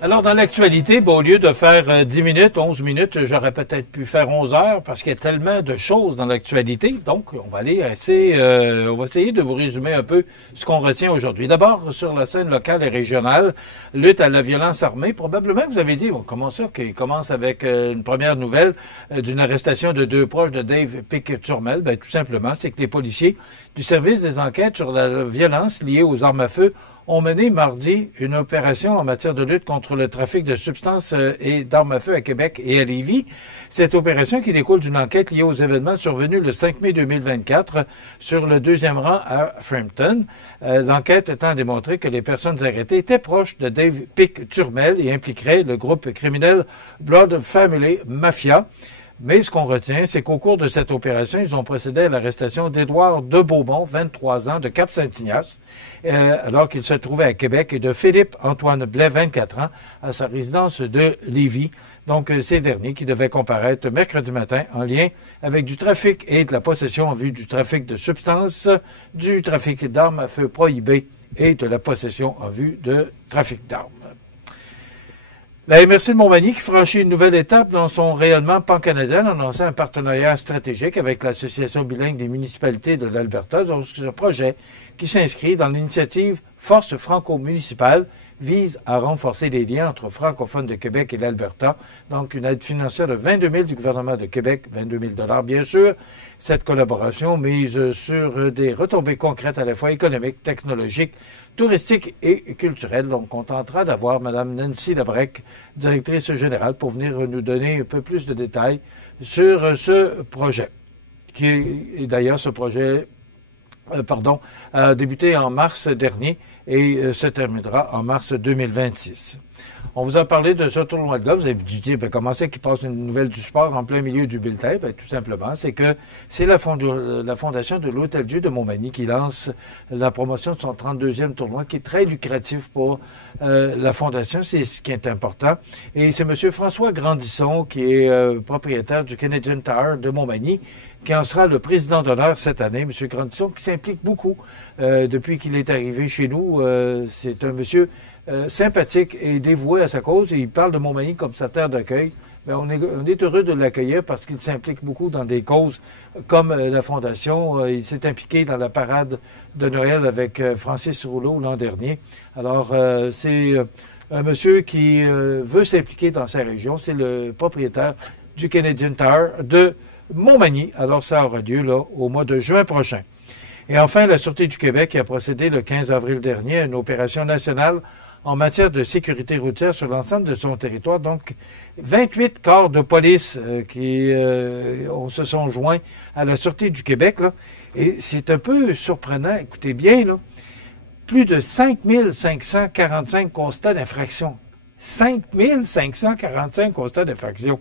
Alors, dans l'actualité, au lieu de faire 10 minutes, 11 minutes, j'aurais peut-être pu faire 11 heures parce qu'il y a tellement de choses dans l'actualité. Donc, on va essayer de vous résumer un peu ce qu'on retient aujourd'hui. D'abord, sur la scène locale et régionale, lutte à la violence armée. Probablement, vous avez dit, comment ça, qu'il commence avec une première nouvelle d'une arrestation de 2 proches de Dave Pic-Turmel. Ben, tout simplement, c'est que les policiers du service des enquêtes sur la violence liée aux armes à feu ont mené mardi une opération en matière de lutte contre le trafic de substances et d'armes à feu à Québec et à Lévis. Cette opération qui découle d'une enquête liée aux événements survenus le 5 mai 2024 sur le 2e rang à Frampton. L'enquête étant démontré que les personnes arrêtées étaient proches de Dave Pic-Turmel et impliqueraient le groupe criminel Blood Family Mafia. Mais ce qu'on retient, c'est qu'au cours de cette opération, ils ont procédé à l'arrestation d'Édouard de Beaumont, 23 ans, de Cap-Saint-Ignace, alors qu'il se trouvait à Québec, et de Philippe-Antoine Blais, 24 ans, à sa résidence de Lévis. Donc, ces derniers qui devaient comparaître mercredi matin en lien avec du trafic et de la possession en vue du trafic de substances, du trafic d'armes à feu prohibées et de la possession en vue de trafic d'armes. La MRC de Montmagny qui franchit une nouvelle étape dans son rayonnement pan-canadien en annonçant un partenariat stratégique avec l'Association bilingue des municipalités de l'Alberta. Donc, ce projet qui s'inscrit dans l'initiative Force franco-municipale vise à renforcer les liens entre francophones de Québec et l'Alberta. Donc, une aide financière de 22 000 du gouvernement de Québec, 22 000 bien sûr. Cette collaboration mise sur des retombées concrètes à la fois économiques, technologiques, touristiques et culturelles. Donc, on tentera d'avoir Mme Nancy Labrec, directrice générale, pour venir nous donner un peu plus de détails sur ce projet. D'ailleurs, ce projet a débuté en mars dernier et se terminera en mars 2026. On vous a parlé de ce tournoi de golf. Vous avez dit, comment c'est qu'il passe une nouvelle du sport en plein milieu du bulletin? Tout simplement, c'est que c'est la fondation de l'Hôtel-Dieu de Montmagny qui lance la promotion de son 32e tournoi, qui est très lucratif pour la fondation. C'est ce qui est important. Et c'est M. François Grandisson, qui est propriétaire du Canadian Tower de Montmagny, qui en sera le président d'honneur cette année. M. Grandisson, qui s'implique beaucoup depuis qu'il est arrivé chez nous. C'est un monsieur sympathique et dévoué à sa cause. Et il parle de Montmagny comme sa terre d'accueil. On est heureux de l'accueillir parce qu'il s'implique beaucoup dans des causes comme la Fondation. Il s'est impliqué dans la parade de Noël avec Francis Rouleau l'an dernier. Alors, c'est un monsieur qui veut s'impliquer dans sa région. C'est le propriétaire du Canadian Tower de Montmagny. Alors, ça aura lieu là, au mois de juin prochain. Et enfin, la Sûreté du Québec a procédé le 15 avril dernier à une opération nationale en matière de sécurité routière sur l'ensemble de son territoire. Donc, 28 corps de police qui se sont joints à la Sûreté du Québec. Là. Et c'est un peu surprenant, écoutez bien, là, plus de 5 545 constats d'infraction. 5 545 constats d'infraction.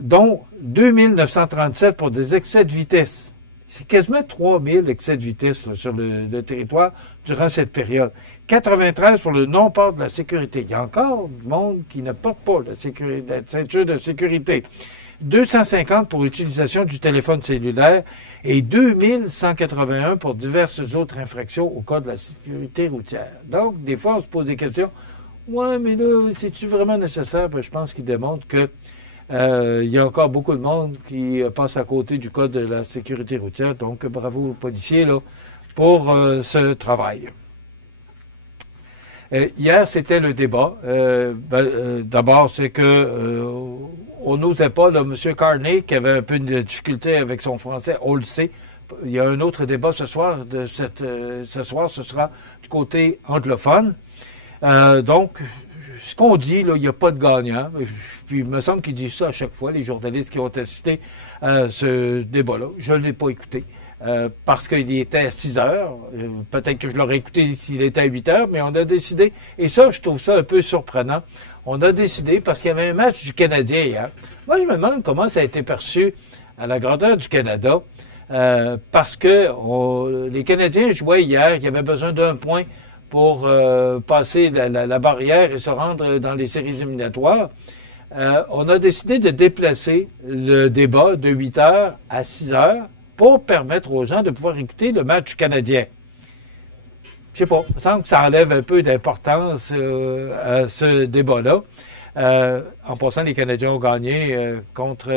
Dont 2 937 pour des excès de vitesse. C'est quasiment 3 000 excès de vitesse là, sur le territoire durant cette période. 93 pour le non-port de la sécurité. Il y a encore du monde qui ne porte pas la ceinture de sécurité. 250 pour l'utilisation du téléphone cellulaire et 2181 pour diverses autres infractions au code de la sécurité routière. Donc, des fois, on se pose des questions. Ouais, mais là, c'est-tu vraiment nécessaire? Ben, je pense qu'il démontre que il y a encore beaucoup de monde qui passe à côté du code de la sécurité routière. Donc, bravo aux policiers là, pour ce travail. Hier, c'était le débat. D'abord, c'est que on n'osait pas, là, M. Carney, qui avait un peu de difficulté avec son français, on le sait. Il y a un autre débat ce soir. Ce soir, ce sera du côté anglophone. Donc, ce qu'on dit, là, il n'y a pas de gagnant. Puis il me semble qu'ils disent ça à chaque fois, les journalistes qui ont assisté à ce débat-là. Je ne l'ai pas écouté parce qu'il était à 6 heures. Peut-être que je l'aurais écouté s'il était à 8 heures, mais on a décidé, et ça, je trouve ça un peu surprenant, on a décidé, parce qu'il y avait un match du Canadien hier. Moi, je me demande comment ça a été perçu à la grandeur du Canada, parce que les Canadiens jouaient hier, il y avait besoin d'un point pour passer la barrière et se rendre dans les séries éliminatoires. On a décidé de déplacer le débat de 8 heures à 6 heures pour permettre aux gens de pouvoir écouter le match canadien. je sais pas, il me semble que ça enlève un peu d'importance à ce débat-là. En passant, les Canadiens ont gagné contre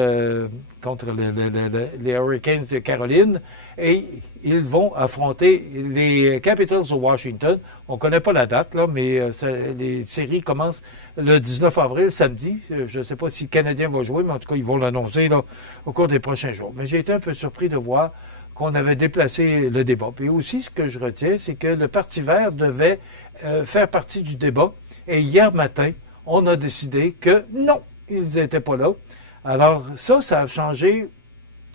les Hurricanes de Caroline et ils vont affronter les Capitals de Washington. On ne connaît pas la date, là, mais les séries commencent le 19 avril, samedi. Je ne sais pas si le Canadien va jouer, mais en tout cas, ils vont l'annoncer là, au cours des prochains jours. Mais j'ai été un peu surpris de voir qu'on avait déplacé le débat. Puis aussi, ce que je retiens, c'est que le Parti vert devait faire partie du débat. Et hier matin, on a décidé que non, ils n'étaient pas là. Alors ça a changé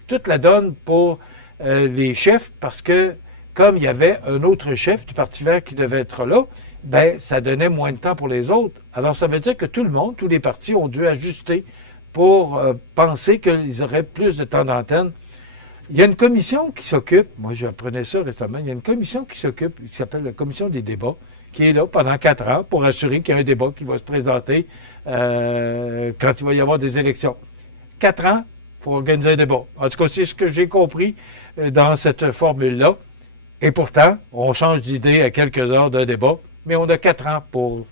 toute la donne pour les chefs parce que comme il y avait un autre chef du Parti vert qui devait être là, ben ça donnait moins de temps pour les autres. Alors ça veut dire que tout le monde, tous les partis ont dû ajuster pour penser qu'ils auraient plus de temps d'antenne. Il y a une commission qui s'occupe, moi j'apprenais ça récemment, il y a une commission qui s'occupe, qui s'appelle la commission des débats, qui est là pendant 4 ans pour assurer qu'il y a un débat qui va se présenter quand il va y avoir des élections. 4 ans pour organiser un débat. En tout cas, c'est ce que j'ai compris dans cette formule-là. Et pourtant, on change d'idée à quelques heures d'un débat, mais on a 4 ans pour...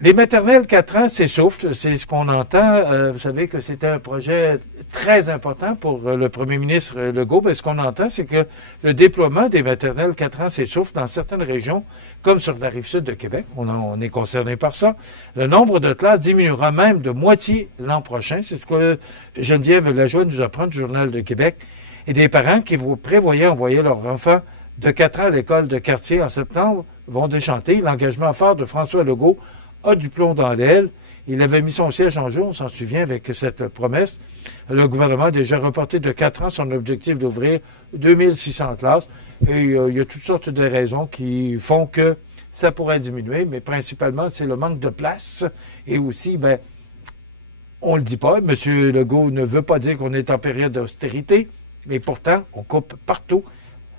Les maternelles, 4 ans, s'essoufflent, c'est ce qu'on entend. Vous savez que c'était un projet très important pour le premier ministre Legault. Ce qu'on entend, c'est que le déploiement des maternelles 4 ans s'essouffle dans certaines régions, comme sur la Rive-Sud de Québec. On est concerné par ça. Le nombre de classes diminuera même de moitié l'an prochain. C'est ce que Geneviève Lajoie nous apprend du Journal de Québec. Et des parents qui vous prévoyaient envoyer leurs enfants de 4 ans à l'école de quartier en septembre vont déchanter. L'engagement fort de François Legault a du plomb dans l'aile. Il avait mis son siège en jeu, on s'en souvient, avec cette promesse. Le gouvernement a déjà reporté de 4 ans son objectif d'ouvrir 2600 classes. Et il y a toutes sortes de raisons qui font que ça pourrait diminuer, mais principalement, c'est le manque de place. Et aussi, on le dit pas, M. Legault ne veut pas dire qu'on est en période d'austérité, mais pourtant, on coupe partout.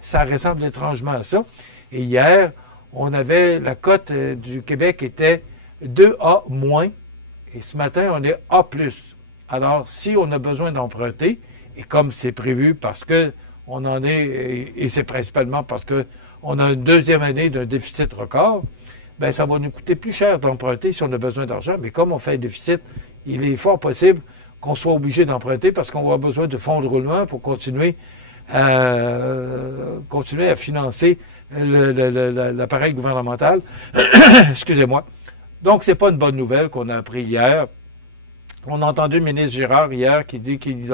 Ça ressemble étrangement à ça. Et hier, on avait, la cote du Québec était 2A-, et ce matin, on est A+. Alors, si on a besoin d'emprunter, et comme c'est prévu parce que on en est, et c'est principalement parce qu'on a une deuxième année d'un déficit record, ça va nous coûter plus cher d'emprunter si on a besoin d'argent. Mais comme on fait un déficit, il est fort possible qu'on soit obligé d'emprunter parce qu'on va avoir besoin de fonds de roulement pour continuer à financer l'appareil gouvernemental. Excusez-moi. Donc, c'est pas une bonne nouvelle qu'on a appris hier. On a entendu le ministre Girard hier qui dit qu'il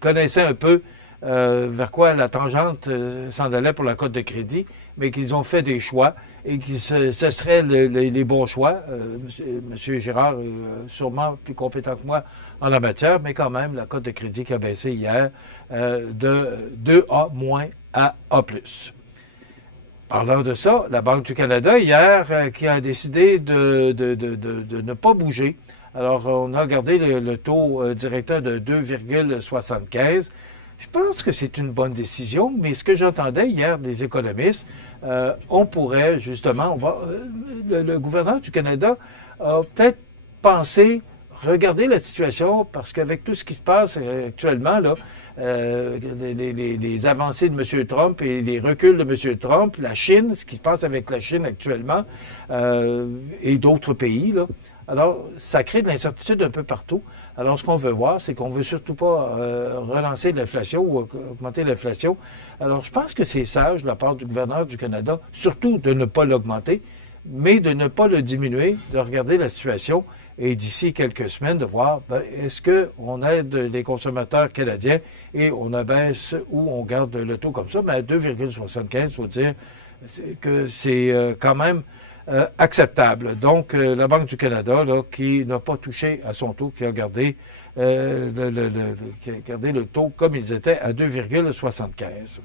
connaissait un peu vers quoi la tangente s'en allait pour la cote de crédit, mais qu'ils ont fait des choix et que ce seraient les bons choix. M. Girard est sûrement plus compétent que moi en la matière, mais quand même, la cote de crédit qui a baissé hier de 2A- à A+. Parlant de ça, la Banque du Canada, hier, qui a décidé de ne pas bouger. Alors, on a gardé le taux directeur de 2,75. Je pense que c'est une bonne décision, mais ce que j'entendais hier des économistes, on pourrait justement, le gouverneur du Canada a peut-être pensé regarder la situation, parce qu'avec tout ce qui se passe actuellement, là, les avancées de M. Trump et les reculs de M. Trump, la Chine, ce qui se passe avec la Chine actuellement, et d'autres pays, là, alors, ça crée de l'incertitude un peu partout. Alors, ce qu'on veut voir, c'est qu'on ne veut surtout pas relancer l'inflation ou augmenter l'inflation. Alors, je pense que c'est sage de la part du gouverneur du Canada, surtout de ne pas l'augmenter, mais de ne pas le diminuer, de regarder la situation et d'ici quelques semaines, de voir est-ce qu'on aide les consommateurs canadiens et on abaisse ou on garde le taux comme ça. Mais à 2,75, il faut dire que c'est quand même acceptable. Donc, la Banque du Canada, là, qui n'a pas touché à son taux, qui a gardé, le taux comme ils étaient à 2,75.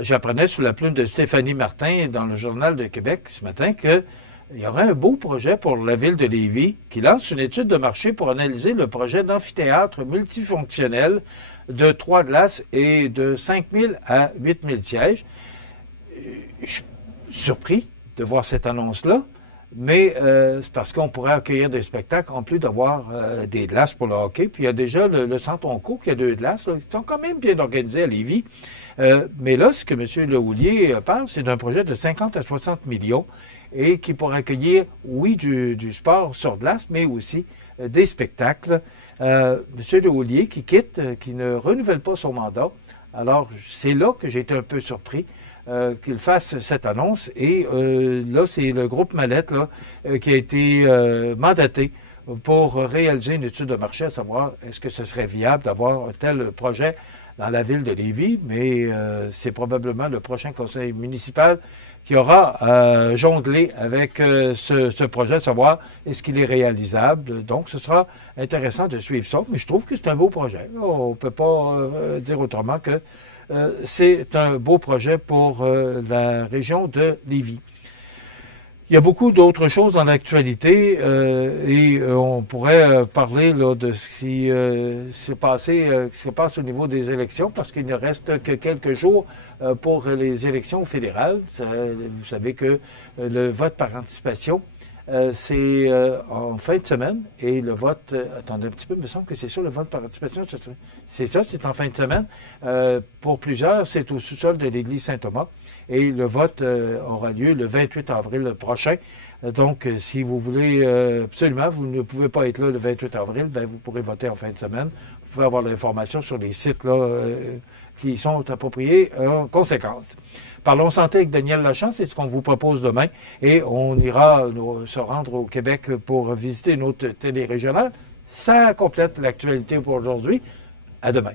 J'apprenais sous la plume de Stéphanie Martin dans le Journal de Québec ce matin qu'il y aurait un beau projet pour la ville de Lévis qui lance une étude de marché pour analyser le projet d'amphithéâtre multifonctionnel de 3 glaces et de 5 000 à 8 000 sièges. Je suis surpris de voir cette annonce-là. mais c'est parce qu'on pourrait accueillir des spectacles en plus d'avoir des glaces pour le hockey. Puis il y a déjà le Centre Onco qui a 2 glaces, là, qui sont quand même bien organisés à Lévis. Mais là, ce que M. Lehouillier parle, c'est d'un projet de 50 à 60 millions et qui pourrait accueillir, oui, du sport sur glace, mais aussi des spectacles. M. Lehouillier qui quitte, qui ne renouvelle pas son mandat. Alors, c'est là que j'ai été un peu surpris qu'il fasse cette annonce. Et là, c'est le groupe Mallette là, qui a été mandaté pour réaliser une étude de marché, à savoir est-ce que ce serait viable d'avoir un tel projet dans la ville de Lévis, mais c'est probablement le prochain conseil municipal qui aura jonglé avec ce projet, savoir est-ce qu'il est réalisable. Donc, ce sera intéressant de suivre ça, mais je trouve que c'est un beau projet. On ne peut pas dire autrement que c'est un beau projet pour la région de Lévis. Il y a beaucoup d'autres choses dans l'actualité et on pourrait parler là, de ce qui s'est passé, ce qui se passe au niveau des élections, parce qu'il ne reste que quelques jours pour les élections fédérales. Vous savez que le vote par anticipation, c'est en fin de semaine et le vote, attendez un petit peu, il me semble que c'est ça, le vote par anticipation, c'est ça, c'est en fin de semaine. Pour plusieurs, c'est au sous-sol de l'église Saint-Thomas et le vote aura lieu le 28 avril prochain. Donc, si vous voulez absolument, vous ne pouvez pas être là le 28 avril, bien, vous pourrez voter en fin de semaine. Vous pouvez avoir l'information sur les sites là, qui sont appropriés en conséquence. Parlons santé avec Daniel Lachance, c'est ce qu'on vous propose demain. Et on ira se rendre au Québec pour visiter une autre télé régionale. Ça complète l'actualité pour aujourd'hui. À demain.